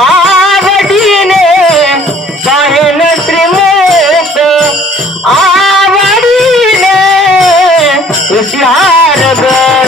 आवडीने गायन श्रीमोत आवडीने विचार बर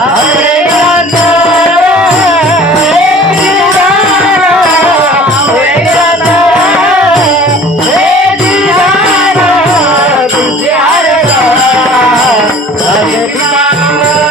हरे